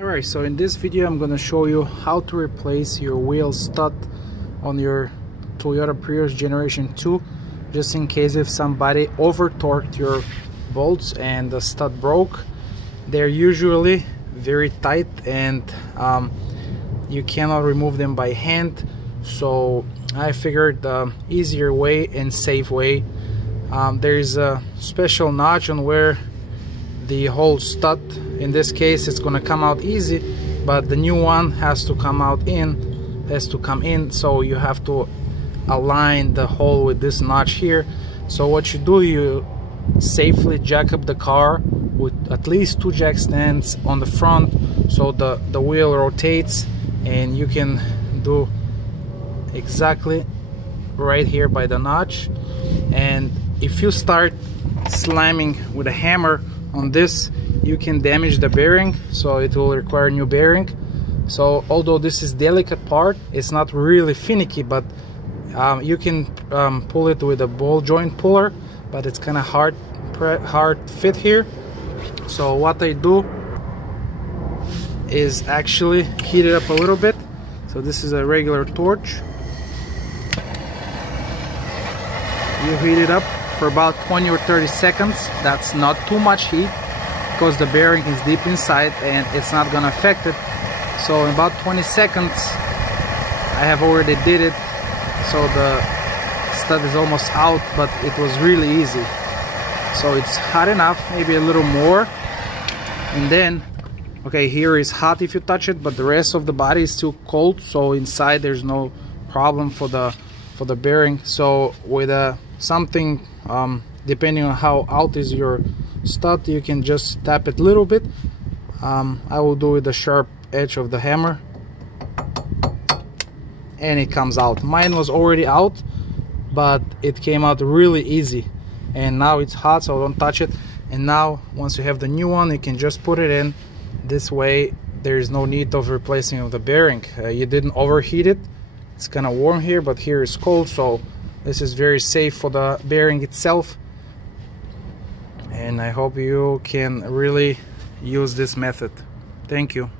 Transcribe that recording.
Alright, so in this video I'm going to show you how to replace your wheel stud on your Toyota Prius Generation 2, just in case if somebody over torqued your bolts and the stud broke. They're usually very tight and you cannot remove them by hand, so I figured the easier way and safe way, there is a special notch on where the whole stud, in this case it's gonna come out easy, but the new one has to come in, so you have to align the hole with this notch here. So what you do, you safely jack up the car with at least 2 jack stands on the front, so the wheel rotates, and you can do exactly right here by the notch. And if you start slamming with a hammer on this, you can damage the bearing, so it will require a new bearing. So although this is delicate part, it's not really finicky, but you can pull it with a ball joint puller, but it's kind of hard fit here. So what I do is actually heat it up a little bit. So this is a regular torch. You heat it up for about 20 or 30 seconds. That's not too much heat because the bearing is deep inside and it's not gonna affect it. So in about 20 seconds I have already did it, so the stud is almost out, but it was really easy. So it's hot enough, maybe a little more, and then okay, here is hot if you touch it, but the rest of the body is still cold, so inside there's no problem for the bearing. So with something depending on how out is your stud, you can just tap it a little bit. I will do with the sharp edge of the hammer, and it comes out. Mine was already out, but it came out really easy, and now it's hot, so don't touch it. And now once you have the new one, you can just put it in. This way there is no need of replacing of the bearing. You didn't overheat it. It's kind of warm here, but here is cold, so this is very safe for the bearing itself. And I hope you can really use this method. Thank you.